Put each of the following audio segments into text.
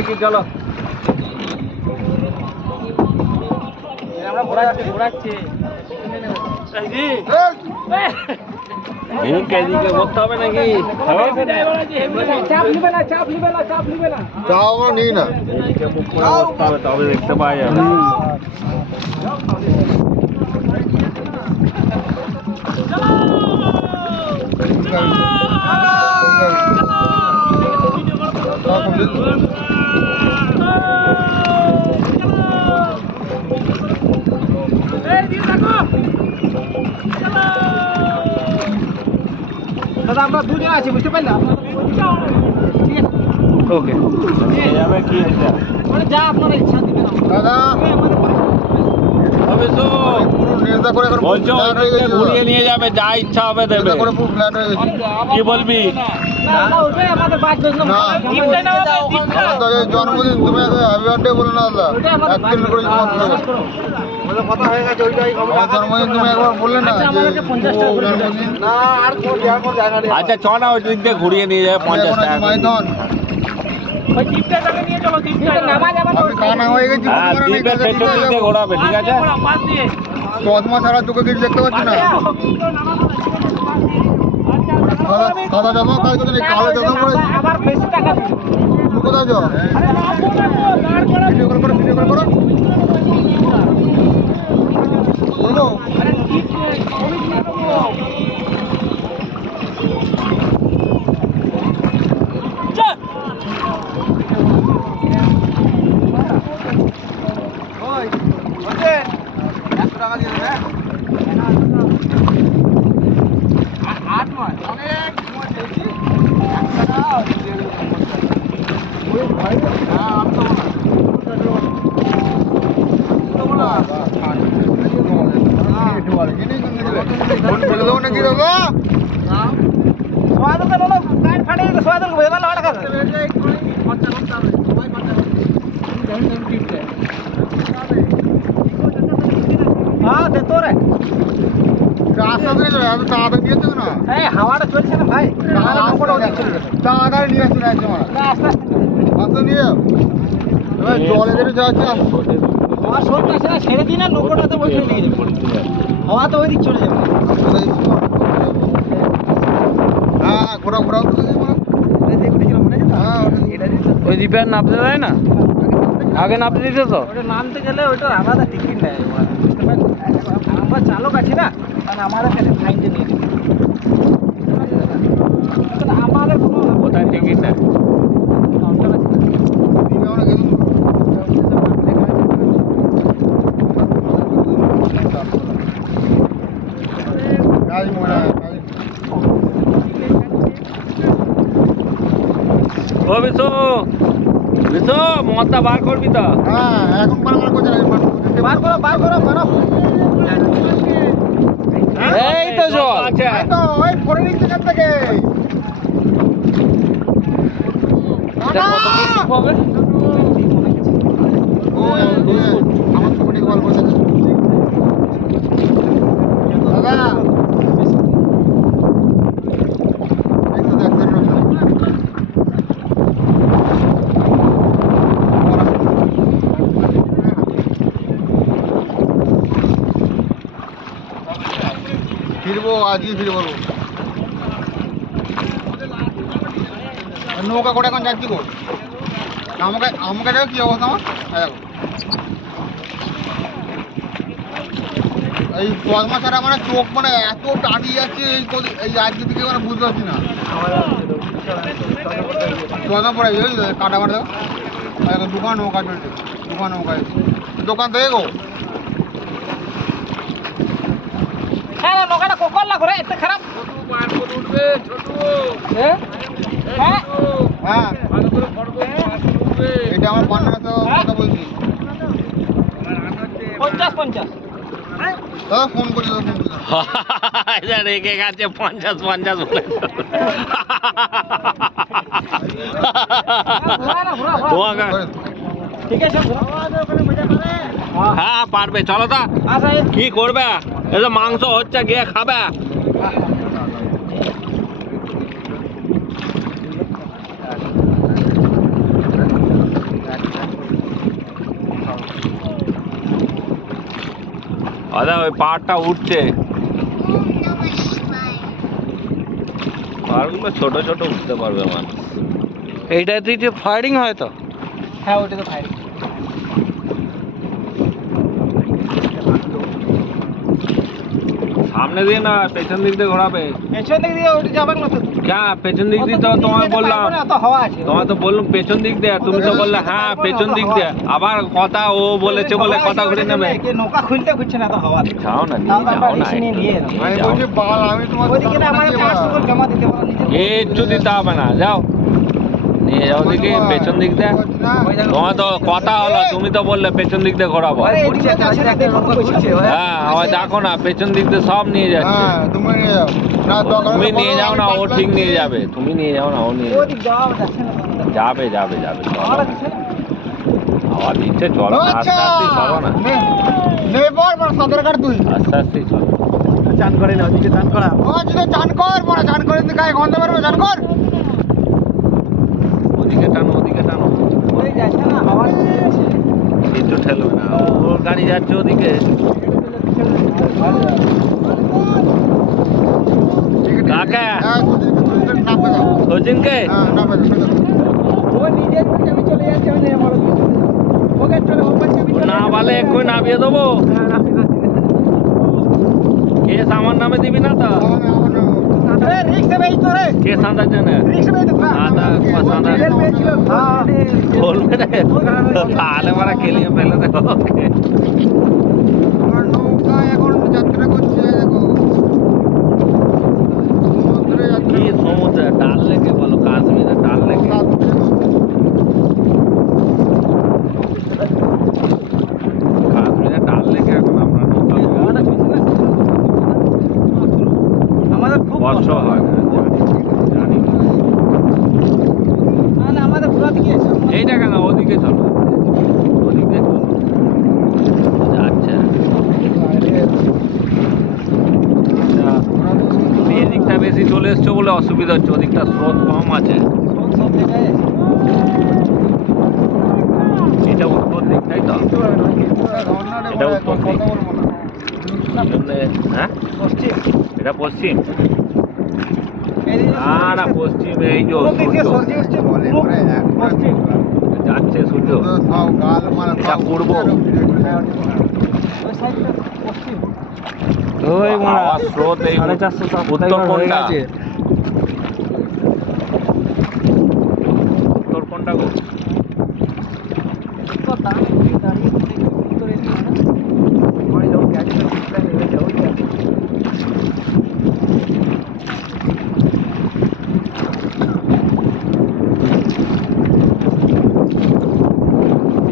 দেখি চলো আমরা ঘোরাচ্ছি এদিকে করতে হবে নাকি? চাপ নিবে না চাপ নিবে না চাপ নিবে না চাও নিই না এদিকে মুখ করে করতে হবে, তবে দেখতে পাওয়া যাবে। দাদা আমরা দুজন আছি বুঝতে পারলাম ওকে যাবে কি এটা? মানে যা আপনারা ইচ্ছা দিবেন দাদা হবে তো পুরো নেজা করে এখন বলছো flat হয়ে গেছে ঘুরিয়ে নিয়ে যাবে, যা ইচ্ছা হবে দেবে। নেজা করে পুরো ফ্ল্যাট হয়ে গেছে কি বলবি? না ওটাই আমাদের বাধ্য না আমার তো এই জন্মদিন তুমি হ্যাপি বার্থডে বলো না দাদা এক দিন করে কথা হয়ে গেছে ওইটাই আমার জন্মদিন তুমি একবার বললে না আচ্ছা, আমাদেরকে 50 টাকা করে দিন। জন্মদিন না আর কোন জায়গা নেই আচ্ছা চ না ওই দিক দিয়ে ঘুরিয়ে নিয়ে যাবে 50 টাকা করে। মাইথন ওই টিপটা তাকে নিয়ে চলো টিপটা নামাজ আবার আমি কানা হয়ে গেছি হ্যাঁ দ্বীপের পেছন দিক দিয়ে ঘোরাবে, ঠিক আছে? পাশ দিয়ে চশমা ছাড়া চোখে কিছু দেখতে পাচ্ছি না সাদা চশমা কাজ করছে না কালো চশমা পরে আবার বেশি টাকা দিন কোথায় যাও ভিডিও কল করো ভিডিও কল করো বলো ওই ওকে 100 টাকা দিয়ে দেবে আট নয় অনেক সময় চেয়েছি 1 টাকা দিয়ে দেবে ওই ভাই হ্যাঁ আমি তো বলা ফেলে দেবো নাকি দাদা সোয়াদুর বলো গাড়ি ফাটে গেছে সোয়াদুর ভেজা না টাকা হ্যাঁ দে তো রে রাস্তা ধরে যাবে এত তাড়াতাড়ি নিয়ে যাবে না এই হাওয়াটা চলছে না ভাই তাড়াতাড়ি নিয়ে আসবে একদম না আস্তে আস্তে আস্তে নিয়ে যাও এবার জলে ধরে যাচ্ছে হাওয়া সরতে আসে না ছেড়ে দিই না নৌকোটাতে বসে লেগে যাবে হাওয়া তো ওই দিক চলে যাবে হ্যাঁ ঘোরা ঘোরা হ্যাঁ ওই দ্বীপের নামতে দেয় না, আগে নামতে দিতে তো। ওটা নামতে গেলে ওটার আলাদা টিকিট নেয় বুঝতে পারলেন? আমরা চালক আছি না কারণ আমাদের কাছে ফাইনটা নিয়ে নেবে আমাদের কোনো কোথায় টিকিট নেয়? কাউন্টার আছে না। আমরা গেলাম কাজ মোড়া ও বিশু বিশু মদটা বার করবি তো? হ্যাঁ এখন বার করছে বার করো বার করো করো এই তো জল আছে। তো ওই ফোরে নিচ্ছে কাছ থেকে এটা কত কি হবে? ওই আমার তো অনেক গল্প আছে দাদা একটু দেখতে ফিরবো আজই ফিরবো নৌকা করে এখন যাচ্ছি গো আমাকে আমাকে দেখো কি অবস্থা আমার দেখো এই চশমা ছাড়া মানে চোখ মানে এত টাড়িয়ে যাচ্ছে এই আজকে থেকে মানে বুঝতে পারছি না চশমা পড়ে গেছে কাটা মারা দেখো দোকান নৌকা চলছে দোকান নৌকা দোকান থেকে গো হ্যাঁ নৌকাটা কোকল না করে এত খারাপ হ্যাঁ হ্যাঁ হ্যাঁ এটা আমার পান্না তো কথা বলছি 50 দাদা ফোন করছি দাদা ফোন করছি রেখে গেছে 50 বলে। তোমাকে ঠিক আছে হ্যাঁ পারবে, চলো তো। কি করবে? এই তো মাংস হচ্ছে, গিয়ে খাবে। আদা ওই পাহাড়টা উঠছে, পাহাড়গুলো ছোট ছোট উঠতে পারবে মানুষ। এইটাতে যে ফায়ারিং হয় তো? হ্যাঁ ওটা তো ফায়ারিং। সামনে দিয়ে না পেছন দিক দিয়ে ঘোরাবে। পেছন দিক দিয়ে ওটা যাবে না তো? क्या পেছন দিক দিয়ে? তো তোমায় বললাম, তো হাওয়া আছে। তোমায় তো বললাম পেছন দিক দিয়ে, তুমি তো বললে হ্যাঁ পেছন দিক দিয়ে। আবার কথা ও বলেছে বলে কথা ঘুরে নেবে। নৌকা খুলতে খুঁজছে না তো হাওয়া। যাও না, নিয়ে যাও না, নিয়ে আমি বলছি বাল, আমি তোমার ওইদিকে না আমাদের 400 করে জমা দিতে পারো নিজে। কিচ্ছু দিতে হবে না, যাও নিয়ে যাও দিকে পেছন দিক দিয়ে। তোমার তো কথা হলো, তুমি তো বললে পেছন দিক দিয়ে ঘোরাবো। আরে এদিকে আছে না, দেখো তো বলছে। হ্যাঁ আবার দেখো না পেছন দিক দিয়ে সব নিয়ে যাচ্ছে। হ্যাঁ তুমি নিয়ে যাও না, দরকার তুমি হলে নিয়ে বলো, যাও আমি না, ও পাঁচ ঠিক লাখ নিয়ে দিয়ে যাবে। তুমি নিয়ে যাও না, ও নিয়ে যাবে। ওদিক যাও যাচ্ছে না। যাবে যাবে যাবে, চলো। হাওয়া দিচ্ছে না। আওয়াজ দিচ্ছে, চলো না, আস্তে আচ্ছা আস্তে চলো না, নে পর মানে সাঁতার কাট তুই। আস্তে আস্তে চলো। চান করে না, ওদিকে চান করা। ও যদি চান কর, মানে চান করে তুই গায়ে গন্ধ পারবে, চান কর। ওদিকে টানো, ওদিকে টানো, ওই যাচ্ছে না, হাওয়া দিচ্ছে। একটু ঠেলবে না, ওর গাড়ি যাচ্ছে ওদিকে। কাকা হ্যাঁ তুই নামবে যাও। সচিনকে হ্যাঁ নামবে যাও। ও নিজের আমি চলে যাচ্ছে, আমি আমার ওকে চলে ও পাশে আমি না বলে এক্ষুনি নামিয়ে দেবো। কেস আমার নামে দিবি না তো? আরে রিক্সা বেচ তো রে, কে সাঁতার জানে? রিক্সা বেচ তো সাঁতার তেল পেয়েছিল। বলবে রে, তাহলে মারা খেলিয়ে ফেলে দেবো ওকে। আমার নৌকা এখন যাত্রা করছে, দেখো সমুদ্রে যাত্রা কি সমুদ্রে? ডাল লেকে বলো, কাশ্মীরে ডাল লেকে। কাশ্মীরে ডাল লেকে এখন আমরা নৌকা আমাদের খুব বর্ষ হয় না, জানি না। না আমাদের ঘোরা দিকে এইটা কেন, ওদিকে চলো, ওদিকে চলো, আচ্ছা তুমি এদিকটা বেশি চলে এসছো বলে অসুবিধা হচ্ছে, ওদিকটা স্রোত কম আছে। সব জায়গায় এটা উত্তর দিক, তাই তো? এটা উত্তর দিক। জন্যে, হ্যাঁ পশ্চিম এটা পশ্চিম। এইদিকে না না পশ্চিম, এই যে পূর্ব দিকে সূর্য সূর্য হচ্ছে পশ্চিম। যাচ্ছে, সূর্য সব গাল মানে এটা পূর্ব। ওই সাইডটা পশ্চিম। হাওয়ার স্রোত এই উত্তর কোনটা? উত্তর কোনটা গো? তো দাঁড়িয়ে দাঁড়িয়ে উত্তরে ওই লোক গাড়ি করে নেমে যাও।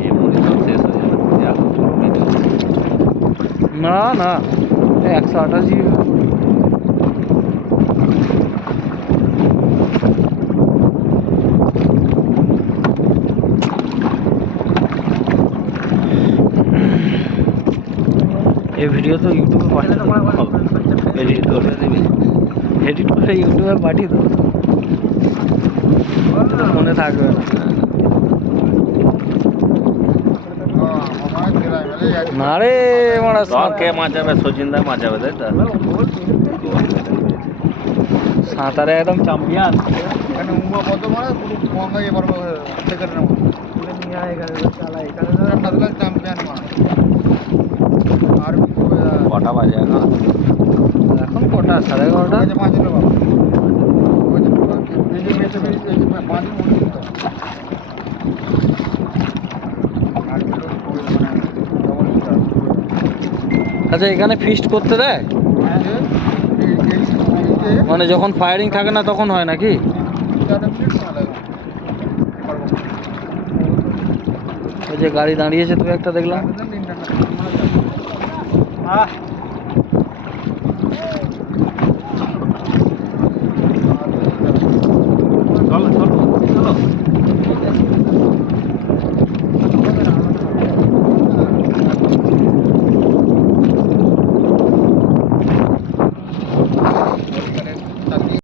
এমনি সব শেষ হয়ে যাবে, এত বড় ভিডিও। না না 188 এই ভিডিও তো ইউটিউবে পাঠিয়ে দেবো, এডিট করে দিবি। এডিট করে ইউটিউবে পাঠিয়ে দেবো, মনে থাকবে না। না রে মারা সব কে মাচাবে? সচিন দা মাচাবে, তাই তো? সাঁতারে একদম চ্যাম্পিয়ন। এখানে উমা কত মানে পুরো গঙ্গা এবার সেখানে নিয়ে আয় এখানে চালা এখানে চ্যাম্পিয়ন মানে আর কটা বাজে এখন? এখন কটা 11:30? মাছ হলো বাবা, ওই যে এই যে মেসে এই যে মাছ মুড়ি তো আর কিলো মানে ডবল স্টার। আচ্ছা এখানে ফিস্ট করতে দেয় মানে যখন ফায়ারিং থাকে না তখন হয় নাকি? ওই যে গাড়ি দাঁড়িয়েছে তো একটা দেখলাম।